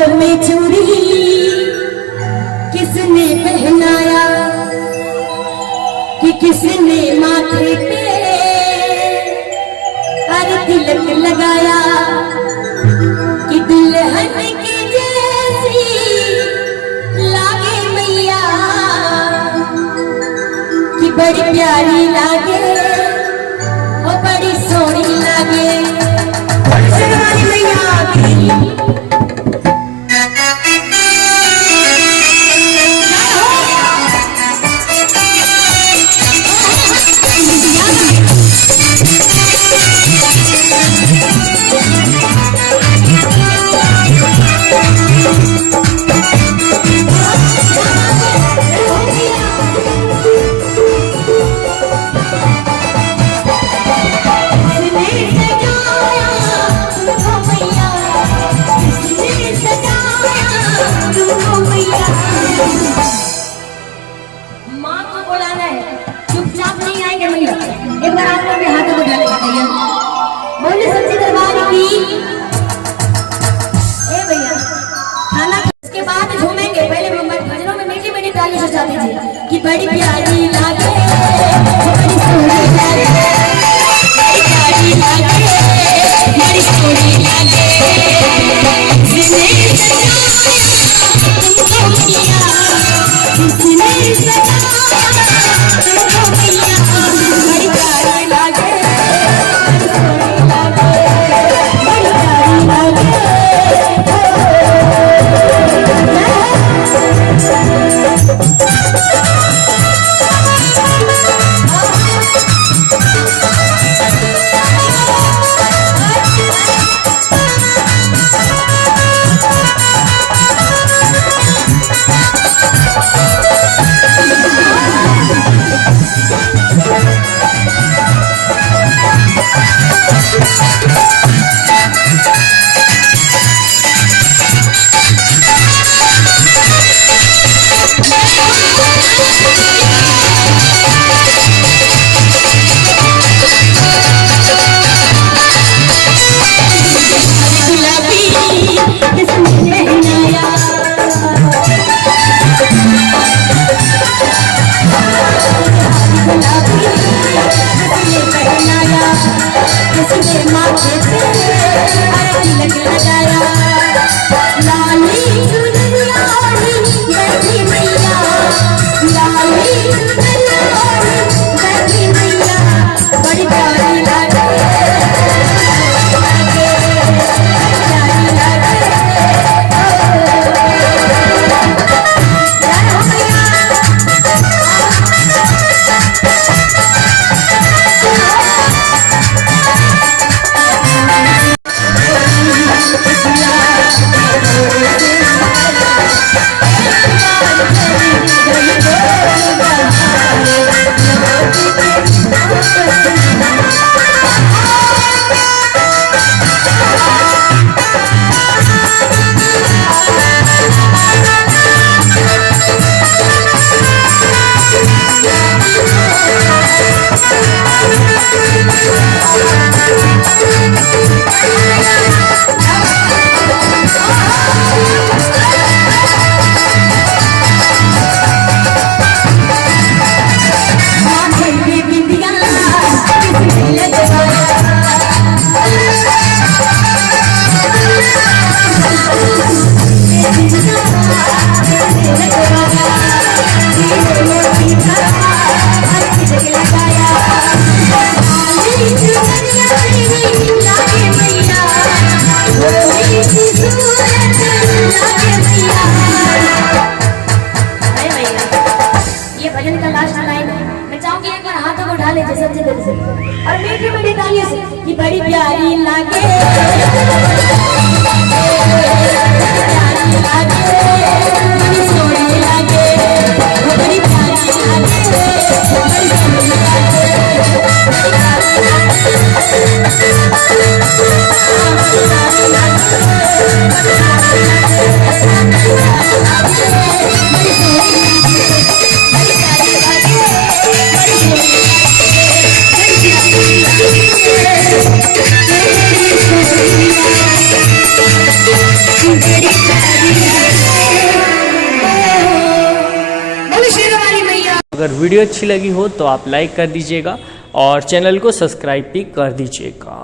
हाथों में चूड़ी किसने पहनाया कि किसने माथे पे हर तिलक लगाया कि दुल्हन की जैसी लागे मैया कि बड़ी प्यारी लागे वो बड़ी सोहनी लागे मैया की माँ को बुलाना है, चुपचाप नहीं आएंगे भैया। एक बार आप लोग हाथों को डाले भैया, बोले सच्चे दरबार की। ए भैया खाना उसके बाद झूमेंगे, पहले भजनों में मीठी मीठी ताली बजा दीजिए कि बड़ी प्यारी लागे बड़ी सोहनी लागे बड़ी प्यारी लागे बड़ी सोहनी लागे जिन्हें सजाया तुमको मैया किसने सजाया तुमको मैया बड़ी प्यारी लागे बड़ी सोहनी लागे बड़ी प्यारी लागे सच्चे दिल से और मीठी मीठी तालियों से कि बड़ी प्यारी लागे बड़ी सोहनी लागे बड़ी प्यारी लागे बड़ी सोहनी लागे अगर वीडियो अच्छी लगी हो तो आप लाइक कर दीजिएगा और चैनल को सब्सक्राइब भी कर दीजिएगा।